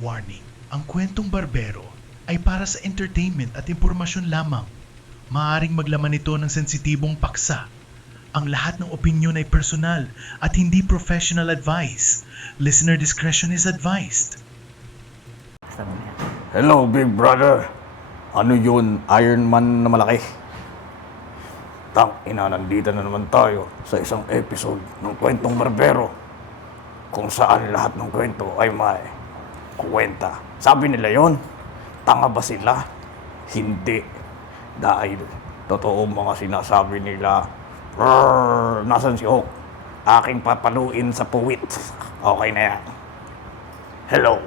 Warning, ang kwentong barbero ay para sa entertainment at impormasyon lamang. Maaaring maglaman ito ng sensitibong paksa. Ang lahat ng opinyon ay personal at hindi professional advice. Listener discretion is advised. Hello, big brother. Ano yun? Iron Man na malaki? Ina, nandito na naman tayo sa isang episode ng Kwentong Barbero kung saan lahat ng kwento ay may kwenta. Sabi nila yon, tanga ba sila? Hindi. Dahil totoo mga sinasabi nila. Nasaan si Hawk? Aking papaluin sa puwit. Okay na yan. Hello.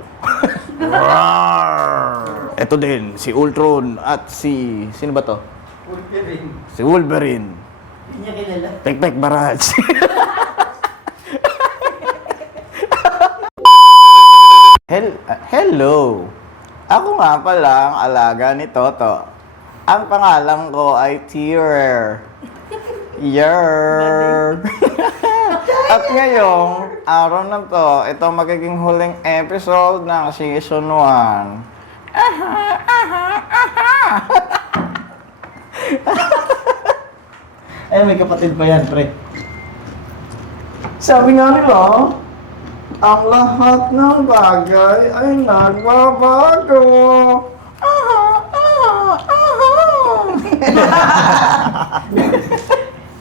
Ito din, si Ultron at si... Sino ba to? Wolverine. Si Wolverine. Hindi niya kilala. Pekpek Baraj. Hello. Ako nga pala ang alaga ni Toto. Ang pangalan ko ay Tyr. Yer. At ngayong araw na to, ito magiging huling episode ng season 1. Ay, may kapatid pa yan, pre. Sabi nga nila, ang lahat ng bagay ay nagbabago.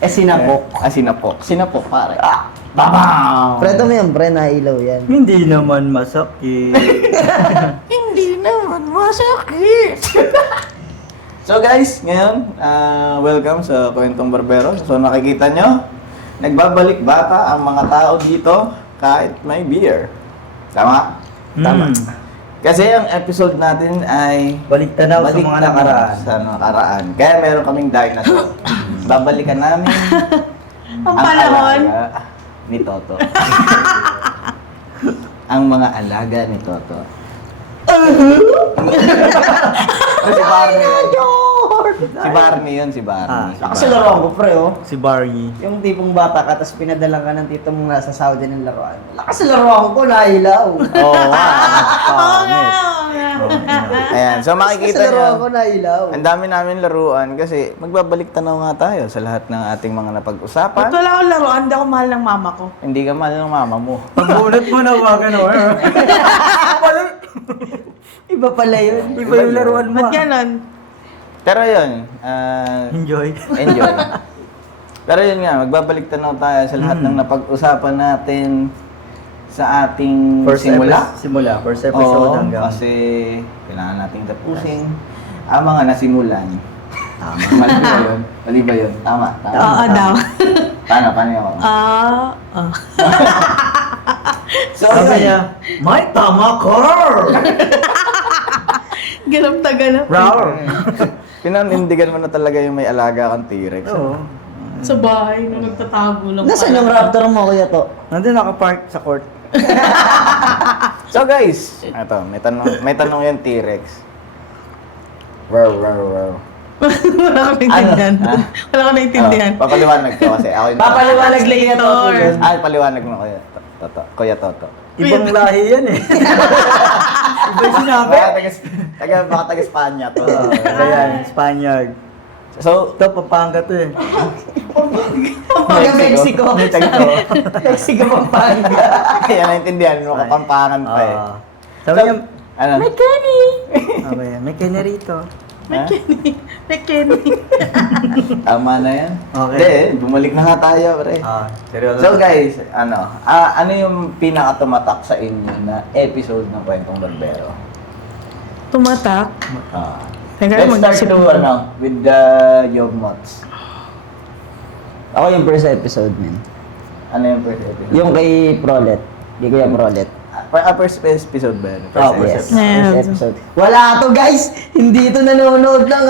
Sinapok. Sinapok. Sinapok, pare. Babang! Pre, ito mo yan, pre, nailaw yan. Hindi naman masakit. Hindi naman masakit. So guys, ngayon, welcome sa Kwentong Barbero. So nakikita nyo, nagbabalik bata ang mga tao dito kahit may beer. Tama? Tama. Kasi ang episode natin ay Balik tanaw sa mga nakaraan. Sa nakaraan. Kaya meron kaming dinosaur. Babalikan namin Ang panahon. alaga ni Toto. Ang mga alaga ni Toto. Si Barney yun. Si Barney yun, si Barney. Kasi laruan ko, pre, oh. Si Barney. Yung tipong bata ka, tapos pinadala ka ng tito mong nasa Saudi ng laruan. Lakas sa laruan ko, nailaw. Oo nga. Pangit. Ayan, so Lakas makikita sa laruan ko, nyo. nailaw. Ang dami namin laruan kasi magbabalik tanaw nga tayo sa lahat ng ating mga napag-usapan. Ba't wala akong laruan? Hindi ako mahal ng mama ko. Hindi ka mahal ng mama mo. Pag-unat mo na wag ano. Iba pala yun. Iba yung laruan mo. Ba't ganon? Pero yun, Enjoy. enjoy. Pero yun nga, magbabalik tanaw tayo sa lahat ng napag-usapan natin sa ating simula. Simula. First episode Oo, hanggang. kasi kailangan nating tapusin ang mga nasimulan. Tama. Mali ba yun? Mali ba yun? Tama. Tama. Oo daw. Paano yun? So, Sabi yun. niya, may tama car! Ganap na ganap. Rawr! Pinanindigan mo na talaga yung may alaga kang T-Rex. Oo. Sa bahay, nung nagtatago lang Nasaan yung raptor mo, kuya to? Nandun nakapark sa court. So guys, ito, may tanong yung T-Rex. Wow. Wala kang naintindihan. Ha? Wala kang naintindihan. Papaliwanag ko kasi ako yung... Papaliwanag lang yung to. Ah, paliwanag mo, Kuya Toto. Ibang lahi yan eh. Iba yung sinabi. Baka taga-Espanya to. Kaya, Spaniard. So, Ito, Pampanga to eh. Pampanga, Mexico. Mexico, Pampanga. kaya naintindihan mo, kapampangan pa eh. Sabi niya, Ano? May Kenny! sabi niya, may kanya rito. May Kenny! May Kenny! Tama na yan. Okay. Hindi, bumalik na nga tayo, pre. Seryoso. So guys, ano yung pinaka-tumatak sa inyo na episode ng Kwentong Barbero? Tumatak. Teka, Let's start mag-isip to, ako. with the Job Mods. Ako yung first episode, man. Ano yung first episode? Yung kay Prolet. Di ko yung Prolet. First episode ba yun? Yes, Yes. first episode. Wala to, guys! Hindi ito nanonood ng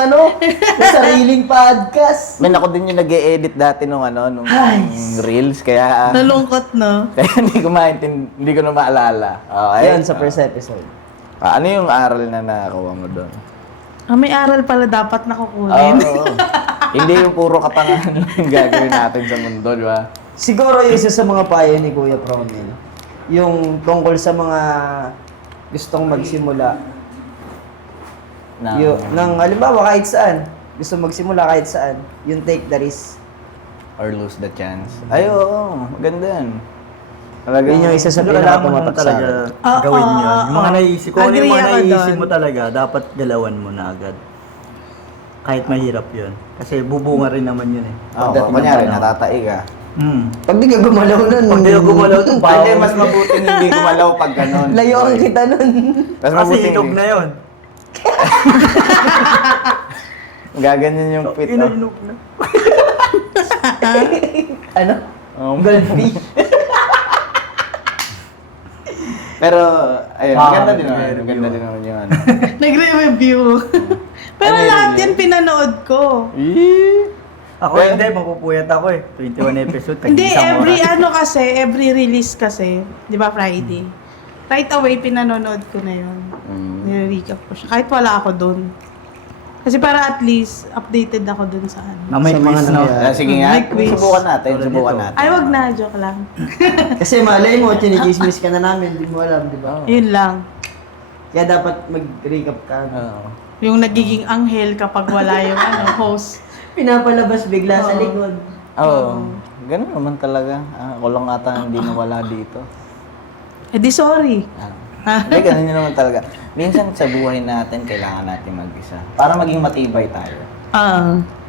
sa sariling podcast. Man, ako din yung nag-e-edit dati nung Reels, kaya Nalungkot, no? kaya hindi ko na maalala. Okay? Ayun, sa first episode. Ano yung aral na nakakuha mo doon? May aral pala dapat nakukunin. Oo. Hindi yung puro katangahan lang yung gagawin natin sa mundo, di ba? Siguro yung isa sa mga payo ni Kuya Promel, yung tungkol sa mga gustong magsimula Na, ng halimbawa kahit saan, gusto magsimula kahit saan, yung take the risk. or lose the chance. Ay, oo. Maganda yan. Talagang, Yun yung isa sa Kailangan mo pinakatumatak sa talaga akin. gawin yun. Yung mga oo. naisip, kung ano yung mga Agree ako naisip doon. mo talaga, dapat galawan mo na agad. Kahit mahirap yun. Kasi bubunga rin naman yun eh. Oo, Pagdating ng kunyari, panahon. natatai ka. Pag di ka gumalaw nun, Pag di ka gumalaw dun, Hindi, mas mabuting hindi gumalaw pag ganun. layuan kita nun. Mas Kasi mabuting inog na yun. gaganyan yung pit. oh. Inog na. Ano? Goldfish. Pero, ayun, Ah, maganda din naman. nagre-review. Maganda din naman yung ano. Nagre-review. Pero Ano yun lahat yun? yan pinanood ko. Ako Well, hindi, mapupuyat ako eh. 21 episode, Hindi, tag-isang every oras. every release kasi, di ba Friday? Right away, pinanonood ko na yun. Nire-recap ko siya. Kahit wala ako doon. Kasi para at least, updated ako doon sa ano. Na may Sa quiz mga no? nangyayari. Sige nga, May quiz. subukan natin. Tulad Subukan nito. natin. Ay, wag na, joke lang. Kasi malay mo, chinichismis ka na namin, di mo alam, di ba? Yun lang. Kaya dapat mag-recap ka. Oo. Yung nagiging anghel kapag wala yung host. Pinapalabas bigla sa Oo. likod. Oo. Ganun naman talaga. Ako lang ata hindi nawala dito. Eh di sorry. Hindi, ganun yun naman talaga. Minsan sa buhay natin, kailangan natin mag-isa. Para maging matibay tayo.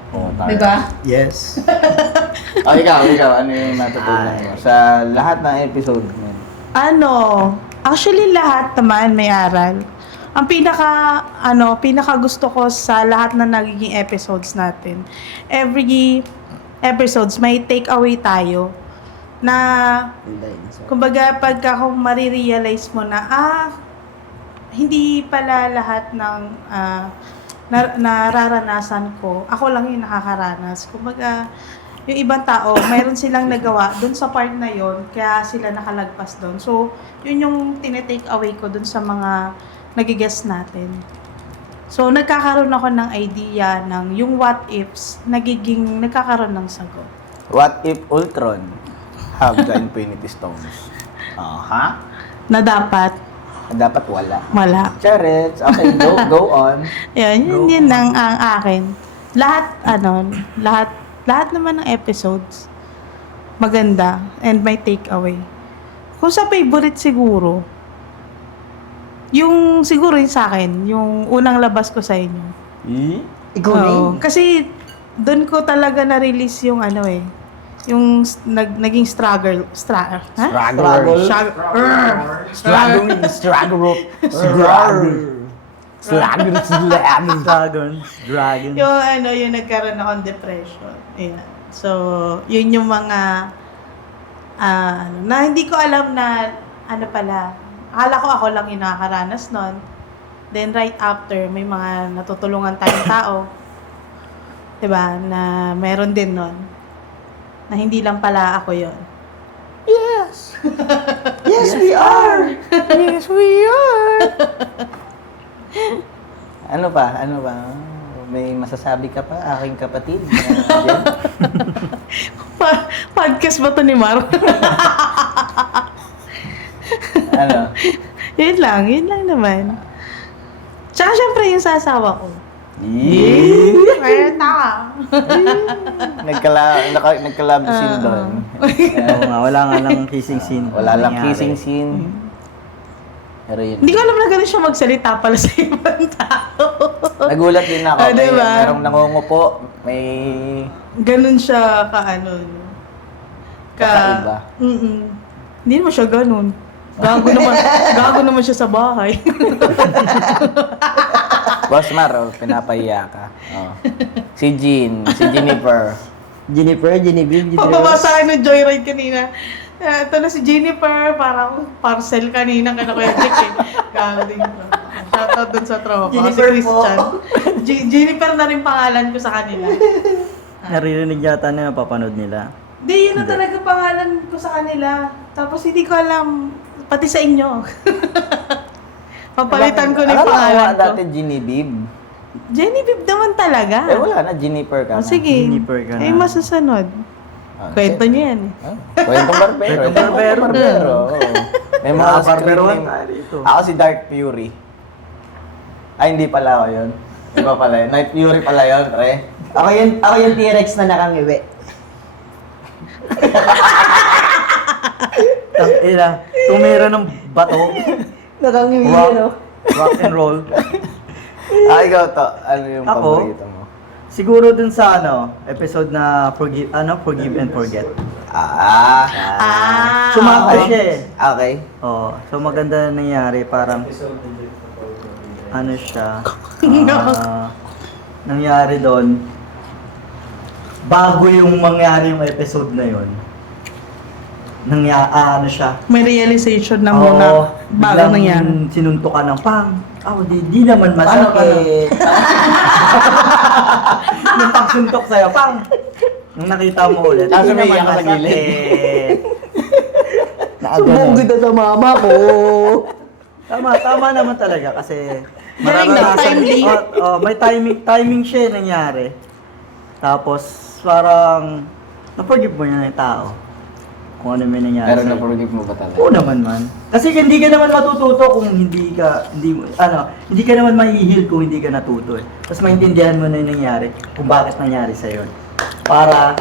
Oo, tayo. Di ba? Yes. Ikaw, ano yung natutunan mo? Sa lahat ng episode mo. Actually lahat naman may aral. Ang pinaka gusto ko sa lahat ng nagiging episodes natin. Every episodes may take away tayo na kumbaga pagka kung marirealize mo na hindi pala lahat ng nararanasan ko, ako lang yung nakakaranas. Kumbaga, yung ibang tao, mayroon silang nagawa dun sa part na yon, kaya sila nakalagpas dun. So, yun yung tinetake away ko dun sa mga nagigess natin. So, nagkakaroon ako ng idea ng yung what ifs, nagkakaroon ng sagot. What if Ultron have the Infinity Stones? Aha. Na dapat, Dapat wala. wala. Charits. Okay, go on. Yun ang akin. Lahat naman ng episodes, maganda and may takeaway. Kung sa favorite siguro, siguro yung sa akin, yung unang labas ko sa inyo. Ikaw na yun. Kasi doon ko talaga na-release yung yung naging struggle. Struggle. Dragon. Yung nagkaroon akong depression. Ayan. So, yun yung mga na hindi ko alam na pala. Akala ko ako lang yung nakakaranas nun. Then right after, may mga natutulungan tayong tao. 'Di ba? Na meron din nun. Na hindi lang pala ako yon. Yes, we are! Yes, we are! Ano ba? May masasabi ka pa, aking kapatid? Podcast ba to ni Mar? Ano? Yun lang naman. Tsaka syempre yung sasawa ko. Kaya taka. Nagkalab scene doon. Oo nga, wala nga lang kissing scene. Wala lang Nangyari. kissing scene. Pero yun. Hindi ko alam na gano'n siya magsalita pala sa ibang tao. Nagulat din ako. Diba? Merong nangungupo. May... Ganun siya Kakaiba. Hindi naman siya ganun. Gago naman siya sa bahay. Boss Mar, pinapahiya ka. Oh. Si Jennifer. Genevieve. Pababasa akin ng Joyride kanina. Ito na si Jennifer, parang parcel kanina kaya Kuya Jack eh. Gago din ko. Shoutout dun sa tropa. Si Jennifer Christian. Jennifer na rin pangalan ko sa kanila. Naririnig yata na napapanood nila. Hindi, yun na talaga pangalan ko sa kanila. Tapos hindi ko alam, pati sa inyo. Papalitan ko na yung pangalan ko. dati Genevieve. Genevieve naman talaga. Wala na, Jennifer ka na. Sige. Jennifer ka na. Masasunod. Kwento niyo yan. Kwentong barbero. Kwentong barbero. Oo. May mga Ah, screen barberoan name. tayo dito. Ako si Dark Fury. Ay, hindi pala ako yun. Iba pala yun. Night Fury pala yun, pre. Ako yung T-Rex na nakangiwi. Tangina, tumira ng bato. Nakangiwi, Rock, no? rock and roll. Ikaw to. Ano yung Ako? paborito mo? Siguro dun sa episode na Forgive and Forget. Sumakto siya eh. Okay. Oh, so maganda na nangyari, parang siya, nangyari doon, bago yung mangyari yung episode na yun, siya, May realization na muna bago biglang nangyari. sinuntukan ng pang, di naman masakit. Nung pagsuntok sa'yo, pang, nung nakita mo ulit, Tapos di naman umiiyak ka sa gilid. masakit. Sumbong kita sa mama ko. Tama naman talaga kasi Galing na, mararanasan- timely. may timing siya nangyari. Tapos parang na-forgive mo na yung tao kung ano may nangyari. Pero sa'yo. na-forgive mo ba talaga? Oo naman man. Kasi hindi ka naman matututo kung hindi ka naman mahihil kung hindi ka natuto eh. Tapos maintindihan mo na yung nangyari kung bakit nangyari sa yun. Para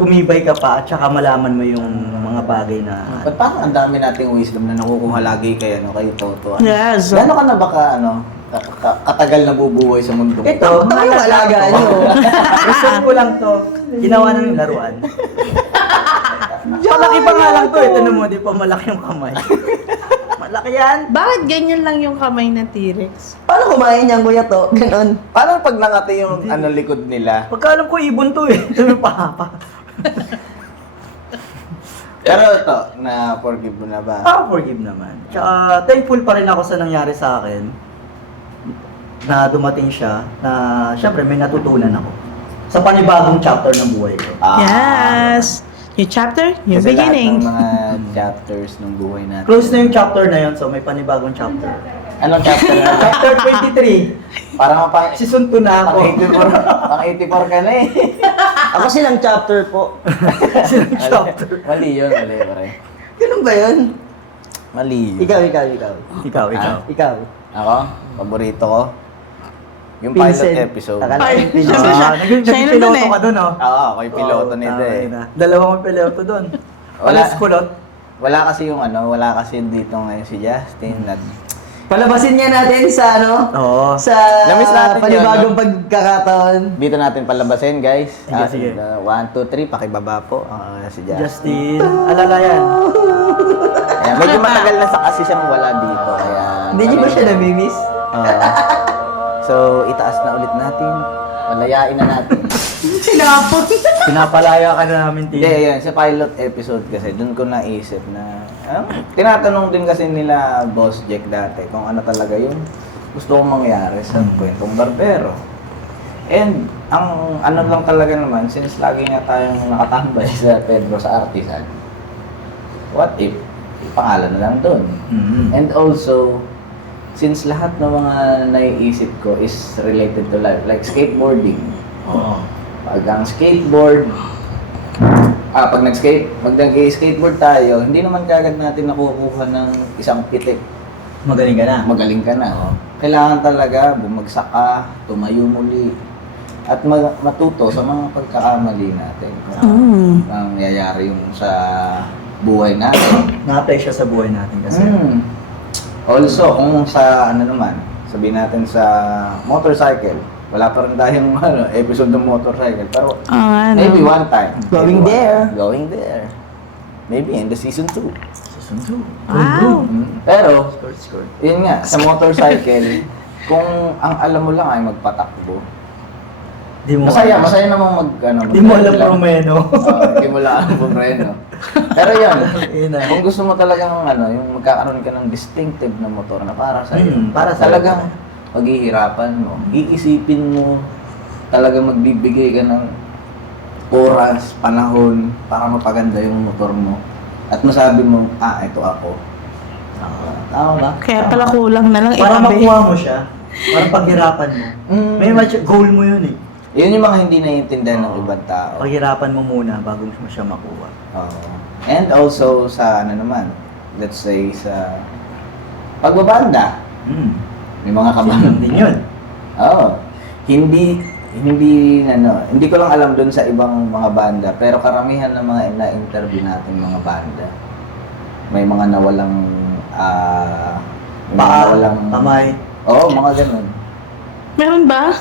tumibay ka pa at saka malaman mo yung mga bagay na Ba't parang ang dami nating wisdom na nakukuha lagi kay Toto? Yes. Gano'n ka na ba katagal na bubuhay sa mundo? ito, Ito yung alaga nyo. research ko lang to. Ginawa ng laruan. Malaki pa nga lang to eh. Tinan mo, di pa malaki yung kamay. Malaki yan. Bakit ganyan lang yung kamay ng T-Rex? Paano kumain niyan, kuya to? Ganon. Paano pag nakati yung likod nila? Pagka alam ko, ibon to eh. Sabi pa. Pero ito, na-forgive mo na ba? Forgive naman. Tsaka thankful pa rin ako sa nangyari sa akin. Na dumating siya. Na syempre may natutunan ako. Sa panibagong chapter ng buhay ko. Yes. Yung chapter, yung Kasi beginning. lahat ng mga chapters ng buhay natin. Close na yung chapter na yun, so may panibagong chapter. Anong chapter na? Chapter 23. Parang pang Season 2 na ako. 84 ka na eh. Ako silang chapter po. Sinong chapter? Mali yun, pare. Ganun ba yun? Mali yun. Ikaw. Ikaw. Ako, paborito ko. Yung Vincent. pilot episode. Akala Ay, ko yung siya- Vincent. Naging siya yun piloto nun eh. ka dun, oh. Oo, ako yung piloto nito tama eh. na. Dalawang piloto dun. Wala. Alas kulot. Wala kasi dito ngayon si Justin. Palabasin niya natin sa Oo. sa Namiss natin yun, panibagong pagkakataon. Dito natin palabasin, guys. Sige. 1, 2, 3, pakibaba po. Si Justin. Justin. Alala yan. Ayan, medyo matagal na kasi siyang wala dito. Kaya, Hindi niyo ba siya namimiss? So, itaas na ulit natin. Palayain na natin. Sinapot. Pinapalaya ka na namin, Hindi, Tim. yan. Sa pilot episode kasi, dun ko naisip na, tinatanong din kasi nila Boss Jack dati kung ano talaga yung gusto kong mangyari sa kwentong barbero. And, ang ano lang talaga naman, since lagi nga tayong nakatambay sa Pedro sa Artisan, what if, pangalan na lang dun. Mhm. And also, since lahat ng mga naiisip ko is related to life, like skateboarding. Oo. Pag ang skateboard, pag nag-skateboard tayo, hindi naman kagad natin nakukuha ng isang pitik. Magaling ka na. Magaling ka na. Kailangan talaga bumagsak ka, tumayo muli, at matuto sa mga pagkakamali natin. Ang nangyayari yung sa buhay natin. Nakatay siya sa buhay natin kasi. Also, kung sa sabihin natin sa motorcycle, wala pa rin tayong episode ng motorcycle, pero maybe one time. Going Maybe one there. time. Going there. Maybe in the season 2. Season 2. Wow. Pero, Score. yun nga, sa motorcycle, kung ang alam mo lang ay magpatakbo, Di mo masaya namang Di mo alam promeno. Hindi mo lang alam promeno. Pero yun, Yun na. kung gusto mo talagang yung magkakaroon ka ng distinctive na motor na para sa para sa'yo. talagang paghihirapan mo, iisipin mo, talagang magbibigay ka ng oras, panahon para mapaganda yung motor mo. At masabi mo, ito ako. Tama ba? Kaya pala kulang na lang Para itabi. makuha mo siya, para paghirapan mo. May goal mo yun eh. Yun yung mga hindi naiintindihan ng ibang tao. Paghirapan mo muna bago mo siya makuha. Oo. And also sa ano naman, let's say sa pagbabanda. May mga kabanda din yun. Oo. Hindi ko lang alam doon sa ibang mga banda, pero karamihan ng mga na-interview natin mga banda, may mga nawalang Kamay. Oo, mga ganun. Meron ba?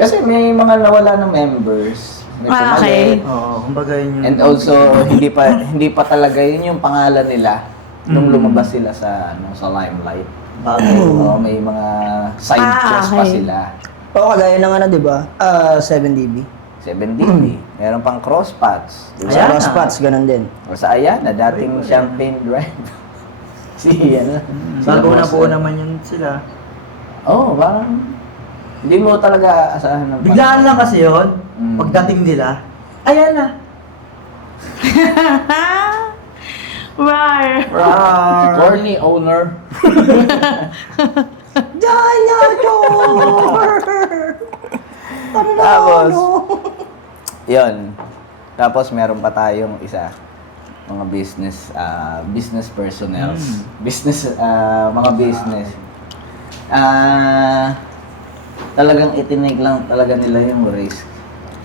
Kasi may mga nawala ng members. May Okay. pumalit. Oo, kumbaga yun yung... And also hindi pa talaga yun yung pangalan nila nung lumabas sila sa limelight. Oo, may mga side quest pa okay. sila. Oo, kagaya ng ano, di ba? 7DB. 7DB. Meron pang crosspaths. Diba? Sa Crosspots, ganun din. O sa Ayana, dating Champagne Drive. si ano. Bago na boss, po naman yun sila. parang hindi mo talaga asahan ng Biglaan lang kasi yun. Pagdating nila, ayan na. Rar. Corny owner. Tapos, yun. Tapos meron pa tayong isa. Mga business personnels. Mga business. Talagang itinig lang talaga nila yung risk.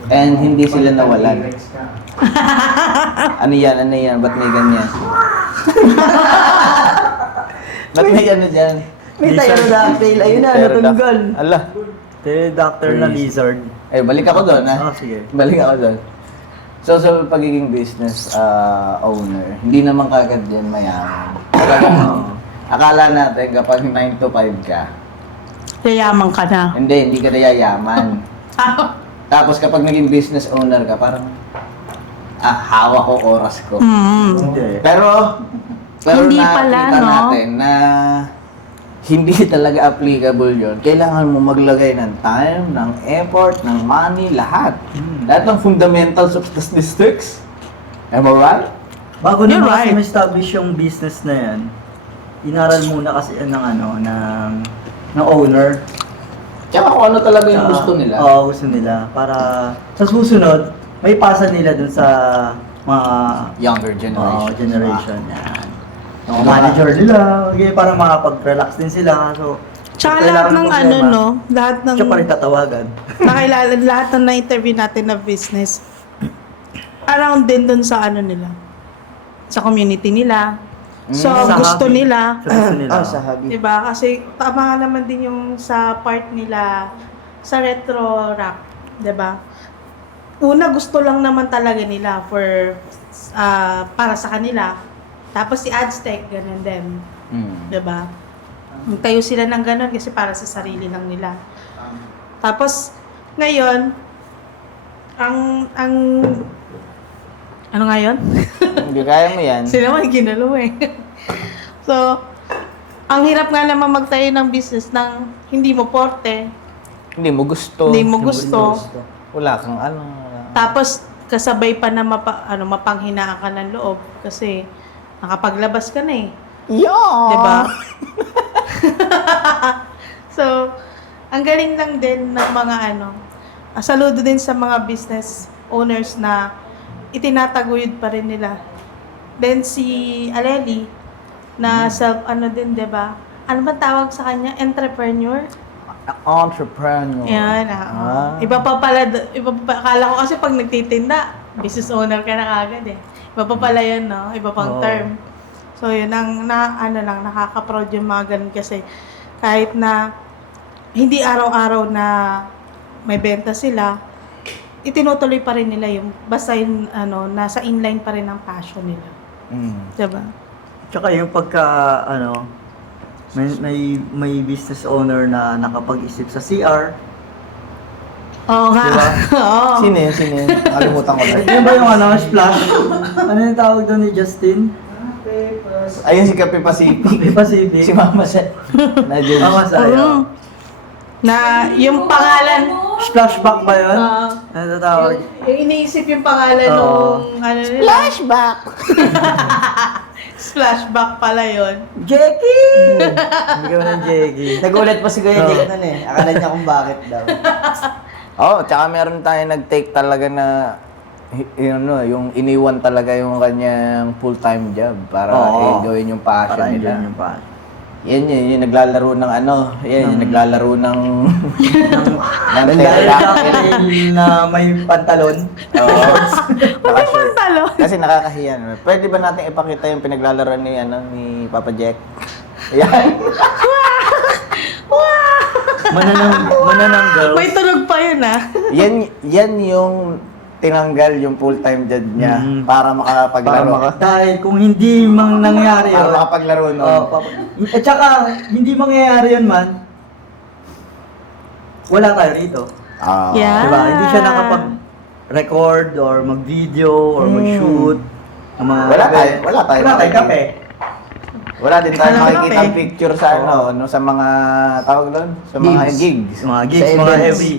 And hindi sila nawalan. Ano yan? Ba't may ganyan? Ba't may ano dyan? May pterodactyl. Ayun na, natunggal. Ala. Doctor na lizard. Balik ako doon, ha? Sige. Balik ako doon. So, sa pagiging business owner, hindi naman kagad yan mayaman. Akala natin kapag 9 to 5 ka, Yayaman ka na. hindi ka na yayaman. Tapos kapag naging business owner ka, parang, hawak ko oras ko. Hindi. Pero Hindi pala, nakita no? natin na hindi talaga applicable yon. Kailangan mo maglagay ng time, ng effort, ng money, lahat. Lahat ng fundamentals of statistics. Am I right? Bago You're naman kasi right. ma-establish yung business na yan, inaral muna kasi ng owner. Tsaka kung ano talaga yung gusto nila. Oo, gusto nila. Para sa susunod, may pasa nila dun sa mga Younger generation. generation. Yan. Mga manager nila, okay, para makapag-relax din sila. So, Tsaka kung lahat kailangan ng problema, lahat ng siya pa rin tatawagan. nakilala, lahat ng na-interview natin na business, around din dun sa nila, sa community nila. So, Sa gusto hobby. nila. Sa gusto nila. Sa hobby. Diba? Kasi tama nga naman din yung sa part nila sa retro rock. Diba? Una, gusto lang naman talaga nila para sa kanila. Tapos si Aztec, ganun din. Diba? Tayo sila ng ganun kasi para sa sarili lang nila. Tapos, ngayon, ano nga yun? Hindi kaya mo yan. Sila man ginalo eh. So, ang hirap nga naman magtayo ng business ng hindi mo porte, Hindi mo gusto. hindi mo gusto. Wala kang ano. Tapos, kasabay pa na mapanghinaan ka ng loob kasi nakapaglabas ka na eh. Yeah! Diba? So, ang galing lang din ng mga saludo din sa mga business owners na itinataguyod pa rin nila. Then si Aleli, na din, diba? Ano ba tawag sa kanya? Entrepreneur? Entrepreneur. Yan, Iba pa pala, akala ko kasi pag nagtitinda, business owner ka na kagad eh. Iba pa pala yun, no? Iba pang term. So yun, nakaka-proud yung mga ganun kasi kahit na hindi araw-araw na may benta sila, itinutuloy pa rin nila yung, basta yung, nasa inline pa rin ang passion nila. Diba? Tsaka yung may business owner na nakapag-isip sa CR. Oo nga. Diba? Oo. Sino yun? Nakalimutan ko na. Yan ba yung splash? Ano yung tawag doon ni Justin? Ayun si Kape Pacific. Pacific. Si Mama Sa. Na-judge. Mama Saya. Na yung pangalan, Splashback ba yun? Ano tawag? yung iniisip yung pangalan nung nila. Flashback! Splashback pala yun. Jackie! Hindi ka ng Jackie. Nagulat pa si Kuya Oo. Jake nun eh. Akala niya kung bakit daw. Tsaka meron tayo nag-take talaga na yung iniwan talaga yung kanyang full-time job para gawin yung passion Para nila. yun yung pa. Yan yung naglalaro ng yung naglalaro ng ng Dahil na may pantalon. Oo. Naka-shirt. Talo. Kasi nakakahiya. No? Pwede ba natin ipakita yung pinaglalaro ni Papa Jack? Yan. Mananang girls. May tunog pa yun ah. Yan yung tinanggal yung full-time job niya para makapaglaro. Dahil kung hindi mang nangyari Para yun. makapaglaro nun. At saka, hindi mangyayari yun man. Wala tayo rito. Yeah. Diba? Hindi siya nakapag-record or mag-video or mag-shoot. ng mga Wala tayo Wala tayong kape. Wala din tayo Wala makikita kape. picture sa sa mga tawag doon, sa mga gigs. Mga gigs, Sa mga events. every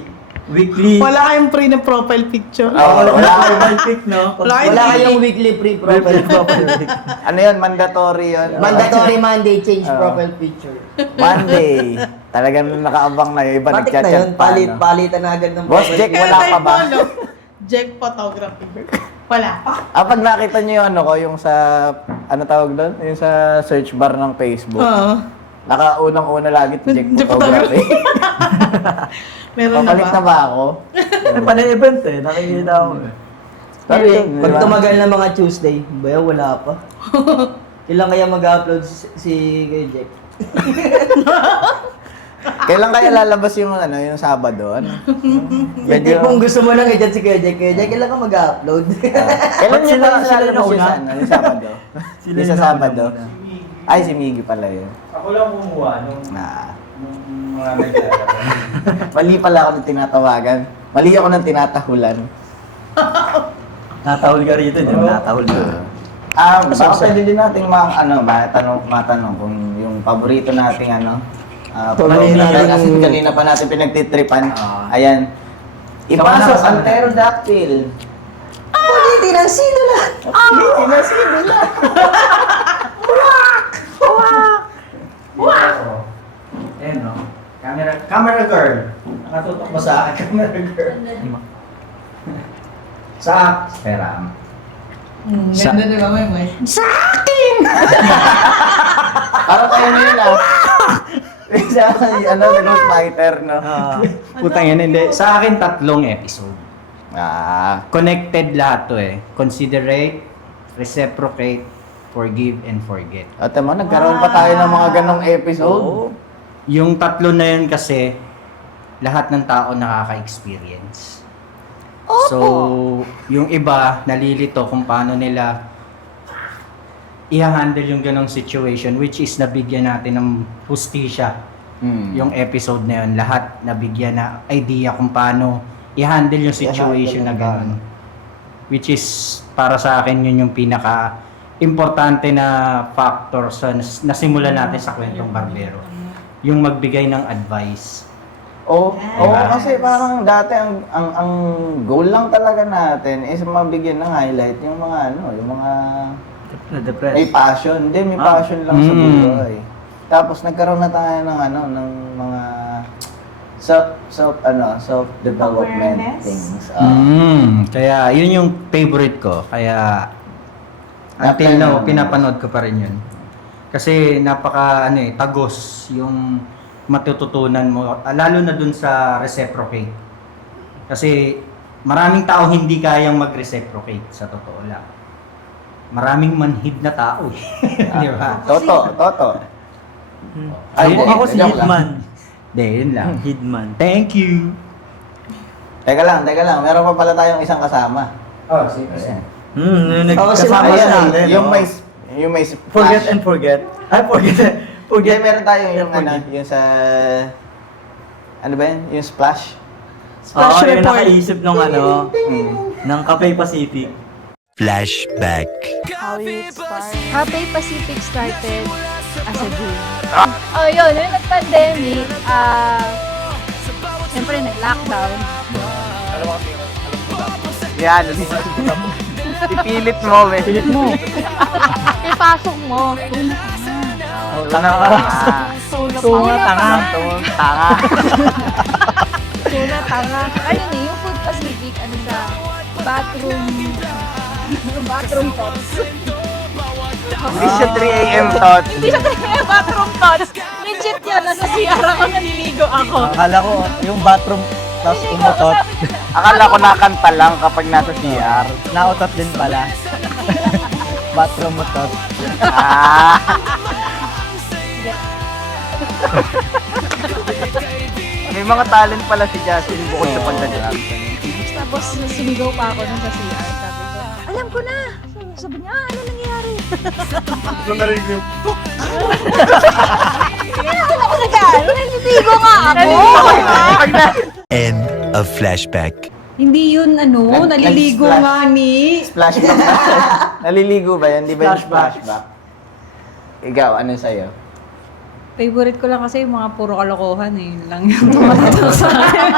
weekly. Wala kayong pre na profile picture. Wala kayong pic, no? Wala Wala kayong weekly free profile. Ano yun? Mandatory yun. Mandatory Monday change profile picture. Monday. Talagang nakaabang na yung iba. Matik na yun, palitan na agad ng Boss Jack, wala pa ba? Jack photography. Wala pa. Pag nakita niyo yung yung sa, tawag doon? Yung sa search bar ng Facebook. Oo. Nakaunang-una lagi Jack Jack Photography. Meron na Papalit ba? na ba ako? Ano pala yung event eh, nakikita ko. Pero yun, Pag diba? tumagal na mga Tuesday, baya wala pa. Kailan kaya mag-upload si Kuya Jack? Kailan kaya lalabas yung yung Sabado? Yung tipong gusto mo lang i-chat si Kuya Jack, kailan ka mag-upload? Kailan Ba't sila sila lalabas na yung una? yung Sabado? Sila Yung sa yung Sabado? nauna. Ay, si Miggy pala yun. Ako lang kumuha nung mga naglalaro. Mali pala ako ng tinatawagan. Mali ako ng tinatahulan. Natahol ka rito, di ba? Natahol ka. Baka pwede din natin matanong kung yung paborito nating kasi kanina pa natin pinagtitripan. Ayan. Ipasok ang pterodactyl. Pagiti ng sinula! Ayan no. Camera girl. Nakatutok mo sa akin, camera girl. Sa pera. Ganda na ba mo eh? Parang tayo na yun Sa the Ghost Fighter, no? Putang yan, hindi. Sa akin, 3 episode. Connected lahat to eh. Considerate, reciprocate, forgive, and forget. At mo, nagkaroon pa tayo ng mga ganong episode. Yung 3 na yun kasi, lahat ng tao nakaka-experience. So, yung iba, nalilito kung paano nila i-handle yung ganong situation, which is nabigyan natin ng hustisya. Yung episode na yun, lahat nabigyan na idea kung paano i-handle yung situation na gano'n. Which is, para sa akin, yun yung pinaka-importante na factor sa nasimulan natin sa Kwentong Barbero. Yung magbigay ng advice. Kasi parang dati ang goal lang talaga natin is mabigyan ng highlight yung mga yung mga Na-depress. may passion. Hindi, may passion lang sa buhay. Tapos nagkaroon na tayo ng ng mga self-development Awareness. things. Kaya yun yung favorite ko. Kaya until now, pinapanood ko pa rin yun. Kasi napaka tagos yung matututunan mo, lalo na dun sa reciprocate. Kasi maraming tao hindi kayang mag-reciprocate, sa totoo lang. Maraming manhid na tao eh. Di ba? Toto. Ako si joke lang. Hitman. Hindi, yun lang. Hitman. Thank you! Teka lang. Meron pa pala tayong isang kasama. Oh, sige. Yung nagkasama Ayan, sa natin. Yung may Forget flash. and forget. Hindi, meron tayo yung yung sa ba yun? Yung splash. Splash Yung report. nakaisip nung ng Cafe Pacific. Flashback. Cathay Pacific started as a dream. Yun, yung nag-pandemic, siyempre nag-lockdown. Yan. Ipilit mo, eh. Ipasok mo. Tanga ka. Tunga Tanga. Tuna, tanga. Ayun eh, yung Food Pacific, ano siya, bathroom, bathroom thoughts. Hindi siya 3 a.m. thought. Hindi siya talaga bathroom thoughts. Legit yun, nasa CR ako, naliligo ako. Akala ko, yung bathroom, tapos Naliligo ako, umutot. sabi ko, Akala ko nakanta lang kapag nasa CR. Nautot din pala. Bathroom utot. Ah, may mga talent pala si Justin bukod sa pagdadrums. Tapos sumigaw pa ako nun sa CR. Sabi ko, alam ko na. Sabi niya, ano nangyari? Kaya ako nag-ano, naliligo nga ako. End of flashback. Hindi yun naliligo Nag-splash. nga ni. Splashback. Naliligo ba yan? Di ba yung splashback? Ikaw, ano sa'yo? Favorite ko lang kasi yung mga puro kalokohan eh. Yun lang yung tumatatak sa akin.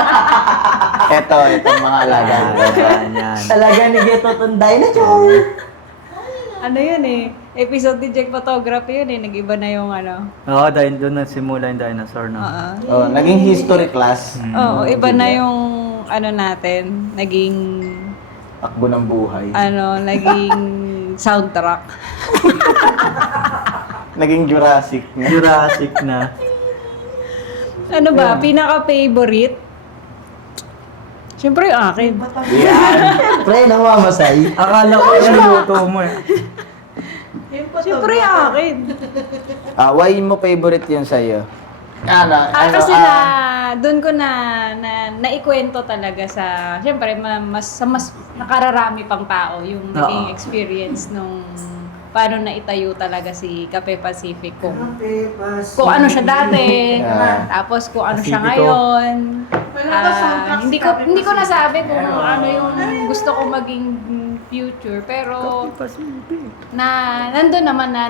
Itong mga alaga. Yan. Talaga ni Geto Tunday na Chor. Ano yun eh. Episode ni Jack Photography yun eh. Nag-iba na yung Oo, dahil doon nagsimula yung dinosaur, no? Oh, naging history class. Oo, iba na yung ano natin. Naging Takbo ng buhay. naging soundtrack. Naging Jurassic. Jurassic na. Ano ba? Pinaka-favorite? Siyempre yung akin. Pre, namamasay. Akala ko yung luto mo eh. Siyempre yung akin. Why mo favorite yun sa'yo? Kasi doon ko naikwento talaga sa, siyempre, mas nakararami pang tao yung naging Oo. experience nung paano na itayo talaga si Cafe Pacific kung ano siya dati, tapos kung ano siya Pacifico. ngayon. Wala ba soundtrack Hindi ko nasabi kung ano yung gusto ko maging future, pero nandun naman na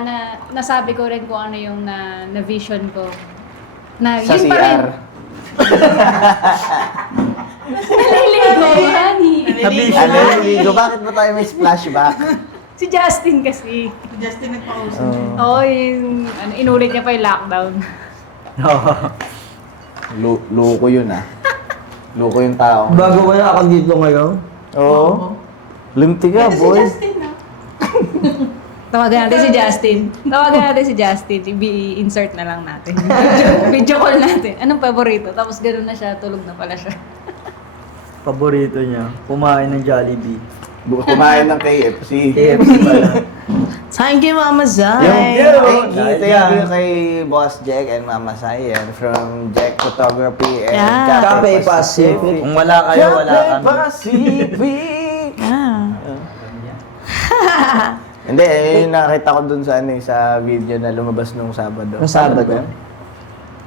nasabi ko rin kung ano yung na vision ko. Na Sa yun pa rin. CR. Naliligo, honey. Naliligo. Bakit ba tayo may splashback? Si Justin kasi. Justin nagpa-usap. Oo, inulit niya pa yung lockdown. Loko yun Loko yung tao. Bago kaya ako dito ngayon. Oo. Limti ka, boy. Tawagan natin si Justin. I-insert na lang natin. Video call natin. Anong paborito? Tapos gano'n na siya, tulog na pala siya. Paborito niya, kumain ng Jollibee. Kumain ng KFC. KFC pala. Thank you, Mama Zai. Thank you kay Boss Jack and Mama Sayan from Jack Photography and Yeah. Cafe Pacific. Kung wala kayo, wala Cafe kami. Pacific! Ah. Hindi, yung nakita ko dun sa sa video na lumabas nung Sabado. Nung Sabado? Ano ba yun?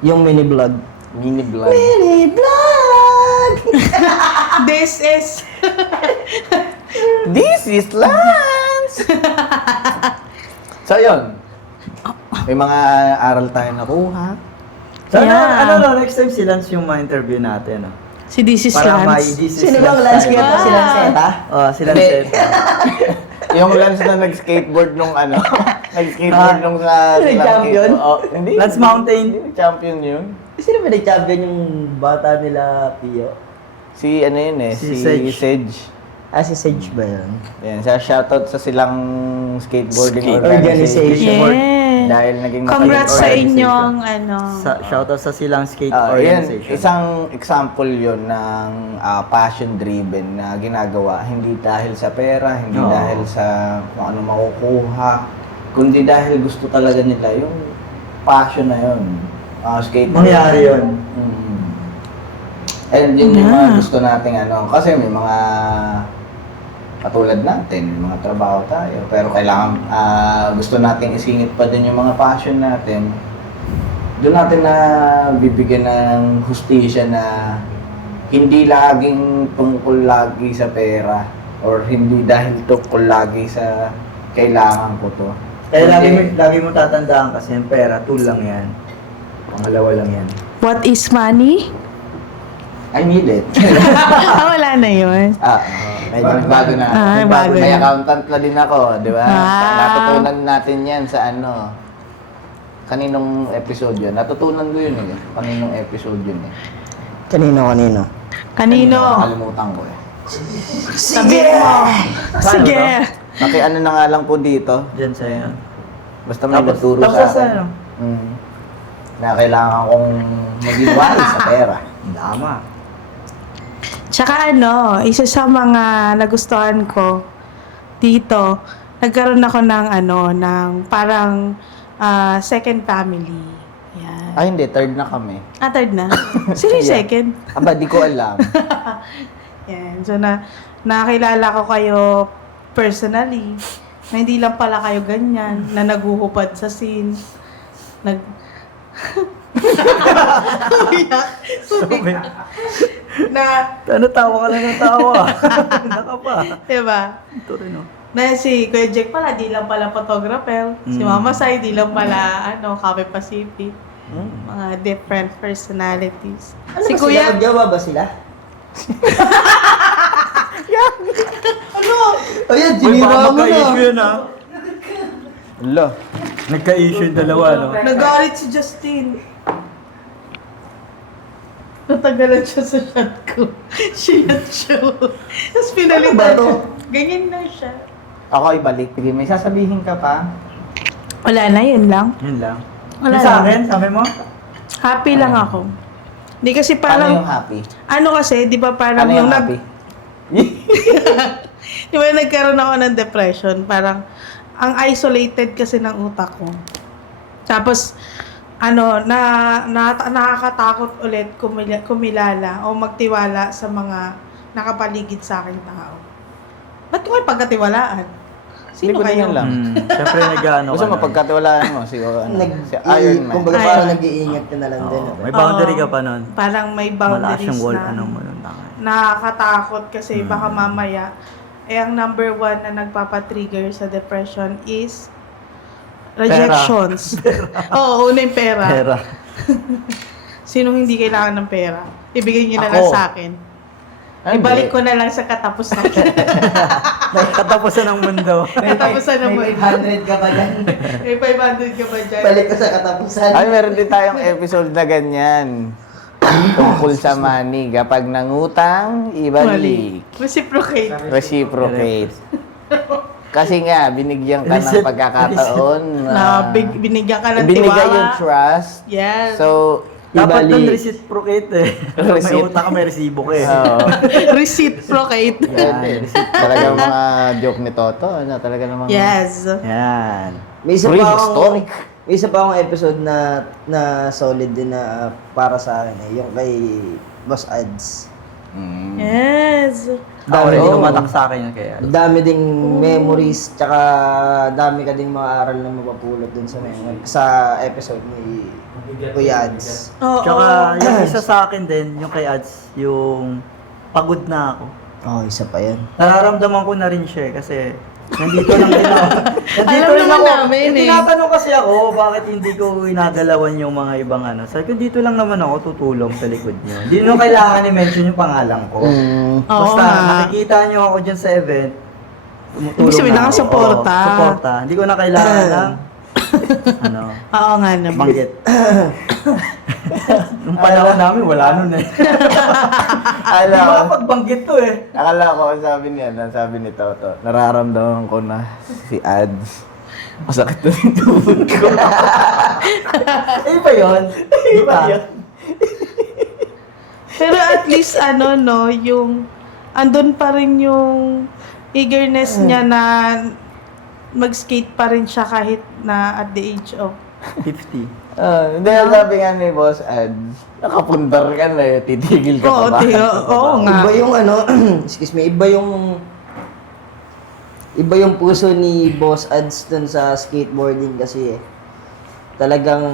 Yung mini vlog. Mini vlog. Mini vlog! This is... This is Lance! So, yun. May mga aral tayo nakuha. Sana, Yeah. next time si Lance yung ma-interview natin, no? Si This is Para may Lance. this is Sino bang Lance kaya pa? Si Lanceta? Si Lance. Yung Lance na nag-skateboard nung nag-skateboard nung sa... Nag-champion? Hindi. Lance Mountain. Hindi, champion yun. Sino ba nag-champion yung bata nila, Pio? Si yun Si si Sedge. Sedge. Si Sage ba yun? Yan, sa shoutout sa silang skateboarding Organization. Yeah. Dahil naging Congrats sa organization. inyong Shoutout sa Silang Skate Yan, Organization. isang example yon ng passion-driven na ginagawa. Hindi dahil sa pera, hindi Oo. dahil sa kung ano makukuha, kundi dahil gusto talaga nila yung passion na yun. Skateboarding. Mangyari yun. And yun yung mga gusto nating kasi may mga katulad natin, may mga trabaho tayo, pero kailangan gusto nating isingit pa din yung mga passion natin. Doon natin na bibigyan ng hustisya na hindi laging tungkol lagi sa pera or hindi dahil tungkol lagi sa kailangan ko to. Kaya lagi mo tatandaan kasi yung pera, tool lang yan. Pangalawa lang yan. What is money? I need it. Wala na yun. Medyo nagbago na ako. Bago May na. accountant na din ako, di ba? Wow. Natutunan natin yan sa kaninong episode yun. Natutunan ko yun eh. Kaninong episode yun eh. Kanino? Nakalimutan ko eh. Sabihin mo. Sige. Ano na nga lang po dito. Diyan sa'yo. Basta may nagturo Tapos sa sa akin. ano? Na kailangan kong maging wise sa pera. Tama. Tsaka isa sa mga nagustuhan ko dito, nagkaroon ako ng parang second family. Yan. Ay hindi, third na kami. Third na? Sino yung Yeah. second? Aba, di ko alam. Yan. So, nakilala ko kayo personally, na hindi lang pala kayo ganyan, na naguhupad sa scene, Umiyak. Na, Ano, tawa ka lang ng tawa. Naka pa. diba? Ito rin, oh. Na si Kuya Jack pala, di lang pala photographer. Si Mama Sai, di lang pala, Cafe Pacific. Mga different personalities. Si Kuya, Magjawa ba sila? ano? Ayan, Uy, baka sinira mo magka-issue na. yun, ha? Lo. Nagka-issue yung dalawa, no? Nagalit si Justin. Natagalan siya sa shot ko. Shot show. Tapos pinalitan Ano ba to? siya. Ganyan na siya. Ako ibalik. Sige, may sasabihin ka pa? Wala na, yun lang. Yun lang. Wala Yung sa lang. akin, sabi mo? Happy lang ako. Hindi kasi Paano parang, yung happy? kasi, di ba parang Ano yung yung happy? Di ba nagkaroon ako ng depression? Parang, ang isolated kasi ng utak ko. Tapos, nakakatakot ulit kumilala o magtiwala sa mga nakapaligid sa aking tao. Ba't ko may pagkatiwalaan? Sino Hindi ko kayo? din alam. Siyempre, nag-ano Gusto ka mo nun. pagkatiwalaan mo si Iron Man. Kumbaga Ay. parang nag-iingat ka na lang din. Oo, may boundary ka pa nun. Parang may Malakas boundaries yung wall, na. ano mo nun. tama. Nakakatakot kasi baka mamaya ang number one na nagpapatrigger sa depression is rejections. Oo, una yung pera. Pera. Sinong hindi kailangan ng pera? Ibigay niyo na Ako. lang sa akin. Ay, Ibalik hindi. ko na lang sa katapusan. Katapusan ng mundo. Katapusan ng May buhay. 500 ka ba dyan? May 500 ka ba dyan? Balik ko sa katapusan. Ay, meron din tayong episode na ganyan. Tungkol sa money. Kapag nangutang, ibalik. Reciprocate. Reciprocate. Kasi nga, binigyan ka ng Reset. pagkakataon Na binigyan ka ng binigay tiwala. yung trust. Yes. So, Dapat nun ibalik. reciprocate eh. May Receipt. utang ka, may resibo ka eh. Oo. Reciprocate. Yan. Talaga mga joke ni Toto. Talaga namang Yes. Yan. May isa pa prehistoric. may isa pa akong episode na solid din na para sa akin yung kay Boss Ads. Mm. Yes. Ako rin, Oo. tumatak sa akin yan kaya. Dami ding memories tsaka dami ka ding mga aral na mapapulot dun sa episode ni Kuya Ads. Oo. Tsaka yung isa sa akin din, yung kay Ads, yung pagod na ako. Oh, isa pa yan. Nararamdaman ko na rin siya eh, kasi nandito lang din ako. Nandito Alam rin naman ako. namin eh. Tinatanong kasi ako, bakit hindi ko inagalawan yung mga ibang ano. Sabi ko, dito lang naman ako tutulong sa likod niyo. Hindi nyo kailangan i-mention yung pangalan ko. Oo Basta nga. nakikita nyo ako dyan sa event, tumutulong Ibig sabihin, na ako. nakasuporta. Oo, suporta. Hindi ko na kailangan ng Oo nga naman. banggit. Nung panahon namin, wala nun eh. Hindi Alam, makapagbanggit to eh. akala ko, sabi ni Toto, nararamdaman ko na si Ads. Masakit na yung tuhod ko. Iba yun. Iba yun. Pero at least yung andun pa rin yung eagerness niya na mag-skate pa rin siya kahit na at the age of 50. Hindi, sabi nga ni Boss Ads, nakapundar ka na eh, titigil ka Oo, pa ba? oo nga. Iba yung excuse me, iba yung puso ni Boss Ads dun sa skateboarding kasi eh. Talagang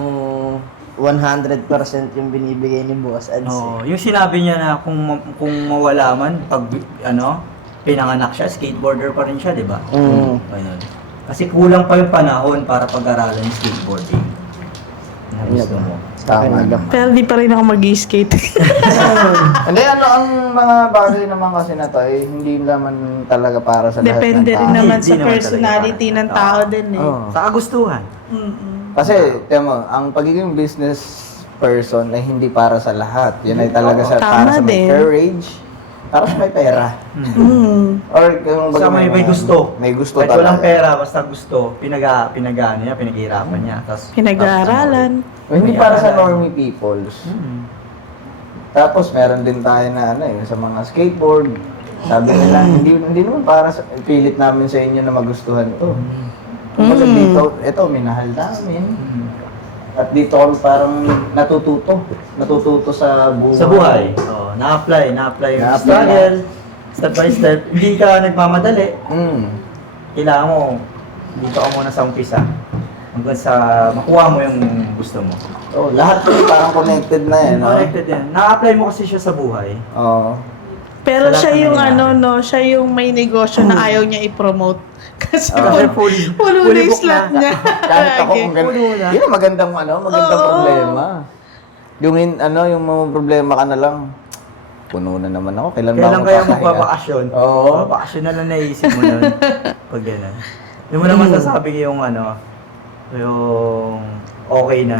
100% yung binibigay ni Boss Ads. Oo, yung sinabi niya na kung mawala man, pag pinanganak siya, skateboarder pa rin siya, di ba? Ayun. Kasi kulang pa yung panahon para pag-aralan yung skateboarding. Ano gusto mo? Tama lang. Pero di pa rin ako mag-skate. Hindi, ang mga bagay naman kasi na to, eh, hindi naman talaga para sa lahat ng Depende tao. rin naman Hindi sa naman personality talaga ng tao din eh. Sa kagustuhan. Mm-mm. Kasi, tiyan mo, ang pagiging business person ay hindi para sa lahat. Yan ay talaga sa Tama para sa may din. courage, para sa may pera. Or kung Sa may gusto. May gusto Kahit talaga. walang pera, basta gusto, pinaghirapan niya. Tapos, Pinag-aaralan. O, hindi para sa normie peoples. Tapos meron din tayo na sa mga skateboard. Sabi nila, hindi naman para sa pilit namin sa inyo na magustuhan to. Kumbaga dito, ito minahal namin. At dito kami parang natututo sa buhay. Sa buhay. Oh, na-apply yung Na-apply struggle, step by step. Hindi ka nagmamadali. Kailangan mo, dito ka muna sa umpisa. Hanggang sa makuha mo yung gusto mo. So, lahat yun parang connected na eh, no? Connected yan. Na-apply mo kasi siya sa buhay. Oo. Pero Sa lahat siya ng yung nangyayari. siya yung may negosyo na ayaw niya i-promote. Kasi pulo na fully yung booked slot na. niya. Kahit ako Lagi. kung ganun. Yun ang magandang problema. Yung yung mga problema ka na lang. Puno na naman ako. Kailan ba Kailan ako kaya kakahiga? magbabakasyon? Oo. Bakasyon na lang naisip mo nun. Pag gano'n. Hindi mo naman sasabi yung yung okay na.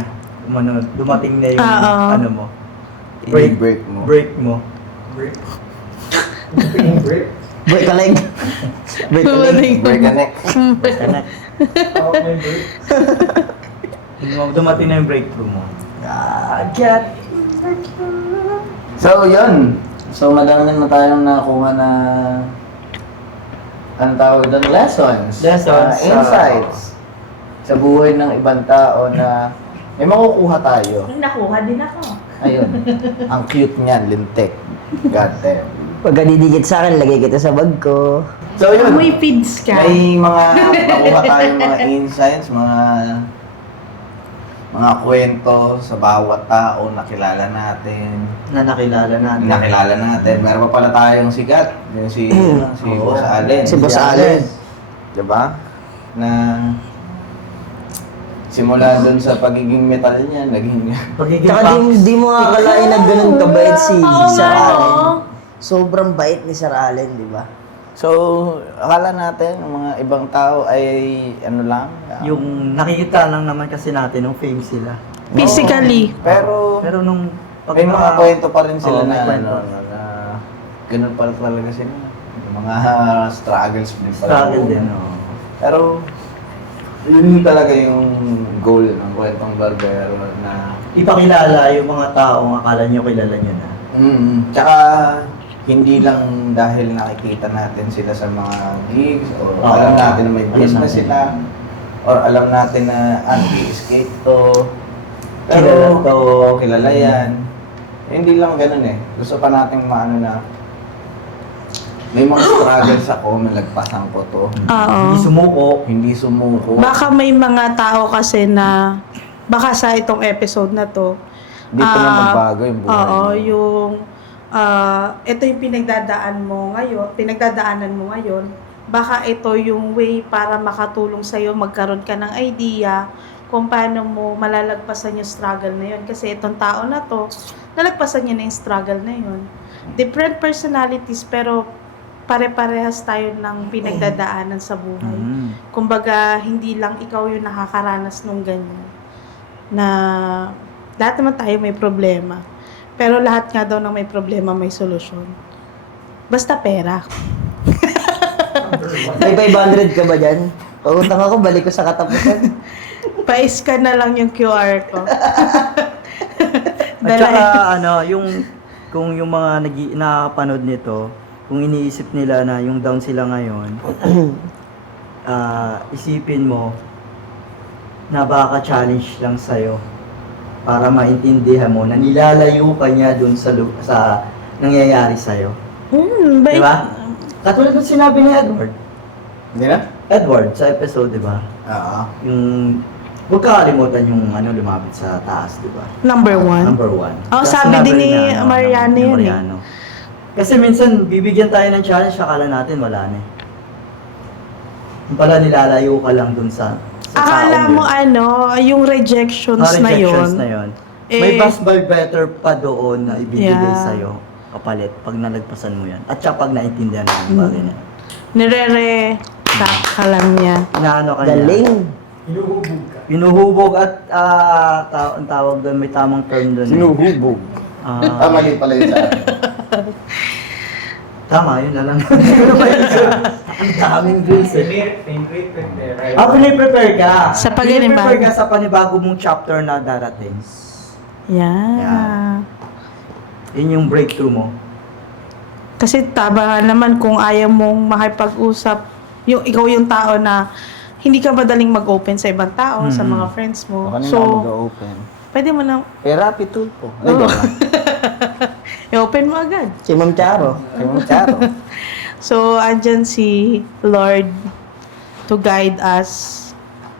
Dumating na yung mo. Break mo. Break mo. Break. Break a leg. Break a leg. Break a neck. Kanak. Dumating na yung breakthrough mo. Agad. So, yun. So, madami na tayong nakuha na ano tawag doon? Lessons. Insights. Sa buhay ng ibang tao na may makukuha tayo. Nakuha din ako. Ayun. Ang cute niyan, lintik. God damn. Pag didikit sa akin, lagay kita sa bag ko. So, yun. May feeds ka. May mga makuha tayong mga insights, mga kwento sa bawat tao na kilala natin. Na nakilala natin. Nakilala natin. Meron pa pala tayong sikat. Yung si Boss Allen. Si Boss Allen. Diba? Na simula dun sa pagiging metal niya, naging... Pagiging Tsaka di mo akalain na ganun kabait si Sir oo. Allen. Sobrang bait ni Sir Allen, di ba? So, akala natin, ng mga ibang tao ay ano lang. yung nakikita lang naman kasi natin nung fame sila. Physically. Pero Pero nung may mga kwento pa rin sila Oo, may na, kwento. na ganun pala talaga sila. Yung mga struggles din pala. struggle din. Pero, yun talaga yung goal ng Kwentong Barbero na Ipakilala yung mga taong akala nyo kilala nyo na. Tsaka, hindi lang dahil nakikita natin sila sa mga gigs or Oo. alam natin na may Alam business natin. sila or alam natin na skate to. Kilala to. Kilala yan. Hindi lang ganun eh. Gusto pa nating maano na may mga struggles ako, may nagpasan ko to. Oo. Hindi sumuko. Baka may mga tao kasi na, baka sa itong episode na to, Hindi pa na magbago yung buhay oo, mo. yung ito yung pinagdadaanan mo ngayon, baka ito yung way para makatulong sa'yo, magkaroon ka ng idea kung paano mo malalagpasan yung struggle na yun. Kasi itong tao na to, nalagpasan niya na yung struggle na yun. Different personalities, pero pare-parehas tayo ng pinagdadaanan sa buhay. Kumbaga, hindi lang ikaw yung nakakaranas nung ganyan. Na lahat naman tayo may problema. Pero lahat nga daw ng may problema may solusyon. Basta pera. May 500 ka ba dyan? Pautang ako, balik ko sa katapusan. Pa-scan na lang yung QR ko. At saka kung yung mga nakapanood nito, kung iniisip nila na yung down sila ngayon, isipin mo na baka challenge lang sa'yo para maintindihan mo na nilalayo ka niya dun sa nangyayari sa'yo. Di ba? Katulad ng sinabi ni Edward. Hindi na? Edward, sa episode, di ba? Oo. Yung, huwag kakalimutan yung lumapit sa taas, di ba? Number 1. Number 1. Oh, sabi din ni Mariano yun eh. Kasi minsan, bibigyan tayo ng challenge, akala natin wala na eh. Yung pala nilalayo ka lang dun sa Akala taong mo yun. yung rejections na Rejections yun. na yun. Eh, May mas better pa doon na ibibigay Yeah. sa'yo kapalit pag nalagpasan mo yan. At saka pag naintindihan mo yung bagay na. Nire-re-back ka lang niya. Inaano ka niya. Galing. Hinuhubog at ang tawag doon, may tamang term doon. Sinuhubog. Mali pala yun sa akin. Tama, yun na lang. Ang daming drills eh. Piniprepare ka. Sa paginibago. Piniprepare ka sa panibago mong chapter na darating. Yeah. Yun yung breakthrough mo. Kasi tama naman kung ayaw mong makipag-usap, yung ikaw yung tao na hindi ka madaling mag-open sa ibang tao, sa mga friends mo. Ako na So, mag-open. pwede mo na Therapy tool po. i-open mo agad. Si Ma'am Charo. So, andyan si Lord to guide us.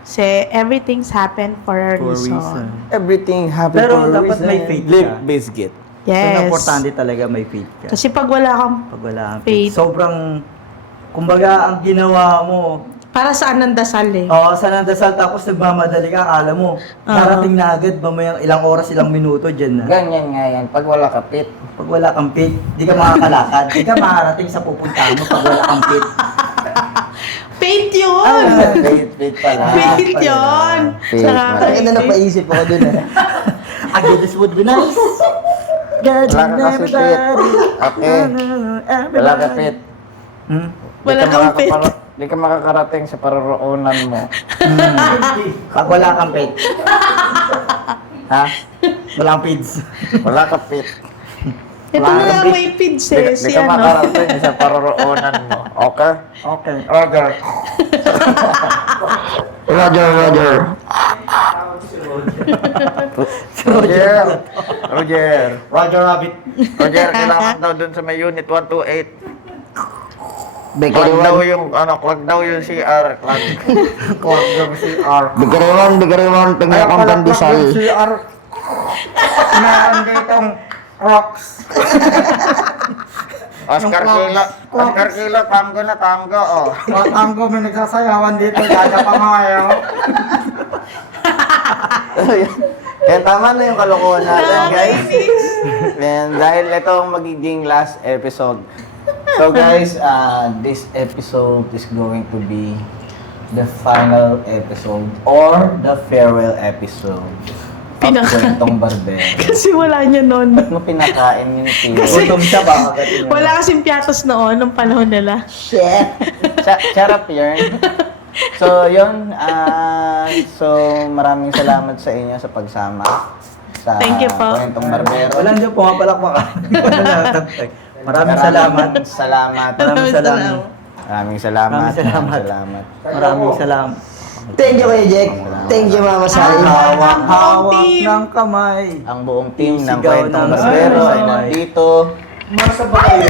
Say, everything's happened for a reason. Everything happens Pero for a dapat reason. may faith ka. Lip biscuit. So, Yes. importante talaga may faith ka. Kasi pag wala kang, Pag wala kang Faith. faith, sobrang, kumbaga, ang ginawa mo, para saan ang dasal eh? sa nandasal tapos nagmamadali ka, akala mo, darating na agad, mamayang ilang oras, ilang minuto, dyan na. Ganyan nga yan. Pag wala kapit. Pag wala kang faith, di ka makakalakad, di ka makarating sa pupuntahan mo pag wala kang faith. Faith yun! Faith pala. Faith yun! Faith, Saka, Ang ganda na paisip ako dun eh. Again, this would be nice. God, Wala ka kasi faith. Okay. Wala ka faith. Wala kang faith. Di ka makakarating sa paroroonan mo. Pag wala kang faith. Ha? Walang feeds. Wala ka fit. ito na lang may feeds eh. Di Si ka ano. makarating sa paroroonan mo. Okay? Okay. Roger. Roger. Roger. Roger Rabbit. Roger, kailangan daw dun sa may unit 128. Bakery Clock daw 1. yung, clock daw yung CR. Clock daw yung CR. Bakery 1. Pag may akong pandesal. CR. Meron ditong rocks. Oscar Kilo, tango na tango, oh. Tango, may nagsasayawan dito. Gaya pa nga ayaw. Kaya tama na yung kalokohan natin, guys. And dahil ito ang magiging last episode. So guys, this episode is going to be the final episode or the farewell episode of Kwentong Barbero. Kasi wala niya noon. Ba't mo pinakain yung tiyo? Gutom siya ba? Agad yun. Wala kasing piatos noon, nung panahon nila. Charap yun. So, yun. So, maraming salamat sa inyo sa pagsama sa Thank you po. Kwentong Barbero. Wala niyo pumapalakpakan. Maraming salamat. Salamat. Maraming salamat. Maraming salamat. Maraming salamat. Salamat. Maraming salamat. Thank you, Kuya Jack. Thank you, Mama Sally. Hawak ng kamay. Ang buong team ng Sigaw Kwentong ng Barbero ay ay. nandito. Masa ba kayo?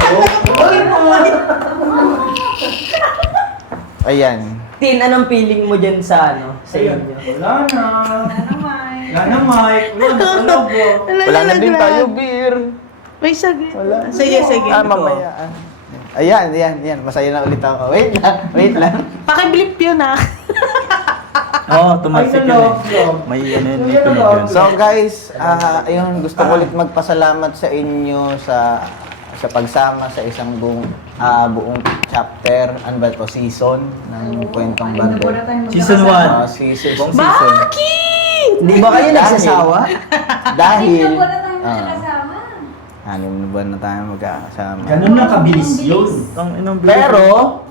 Ayan. Tin, anong feeling mo dyan sa ano? Sa inyo? Wala na. Wala na, Mike. Wala na, Palago. Wala na din tayo, beer. May saglit. Sige. Mamaya. Ayan. Masaya na ulit ako. Wait lang. Pakiblip yun ah. Oo, tumagsik yun eh. May ano yun, may tunog yun. So guys, ayun, gusto ko ulit magpasalamat sa inyo sa pagsama sa isang buong chapter, ano ba ito, season ng Kwentong Barbero. Season 1. Season. Bakit? Di ba kayo nagsasawa? Dahil, Wala tayong nakasama. 6 na buwan na tayo magkakasama. Ganun lang kabilis yun. Pero,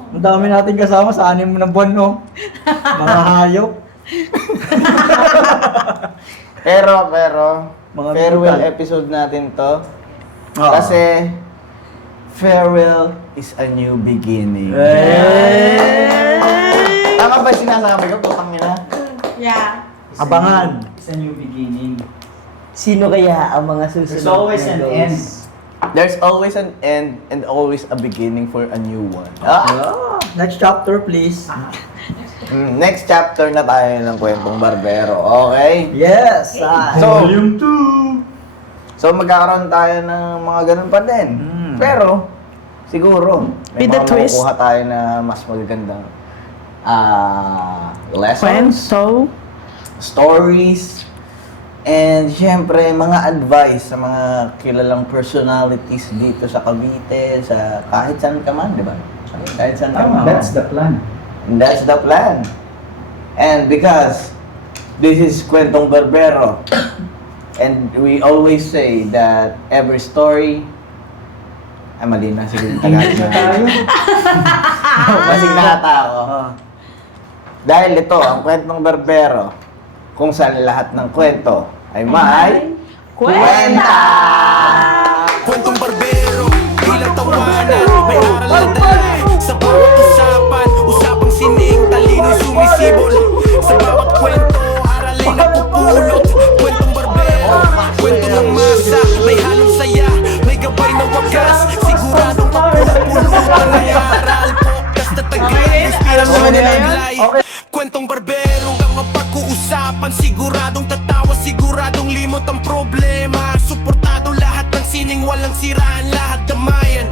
ang dami natin kasama sa 6 na buwan, no? Mga hayop. pero, Mga farewell brutal. episode natin to. Oo. Kasi, farewell is a new beginning. Tama ba yung sinasabi ko? Putang nila. Yeah. Abangan. It's a new beginning. Sino kaya ang mga susunod? There's always na an ghosts? end. There's always an end and always a beginning for a new one. Next chapter, please. Next chapter na tayo ng Kwentong Barbero. Okay? Yes! So, Volume 2! So magkakaroon tayo ng mga ganun pa din. Pero, siguro, may With the mga twist. makukuha tayo na mas magagandang lessons, Kwento. stories, and syempre, mga advice sa mga kilalang personalities dito sa Cavite, sa kahit saan ka man, di ba? Kahit saan ka man. the plan. And that's the plan. And because this is Kwentong Barbero, and we always say that every story... Ay, mali na. Sige, Tagalog na tayo. Masing nata ako. Dahil ito, ang Kwentong Barbero, kung saan lahat ng kwento ay may... Kwenta! Kwentong Barbero, ilang tawanan, may aral na dala. Sa bawat usapan, usapang sining, talino sumisibol. Sa bawat kwento, aralin na pupulot. Kwentong Barbero, kwento ng masa, may halong saya, may gabay na wagas. Siguradong mapupulutan ay aral. Podcast na tagal, inspirasyon na naglay. Kwentong Barbero, ang mapag-uusapan, siguradong tatawa, siguradong limot ang problema. Suportado lahat ng sining, walang siraan, lahat damayan.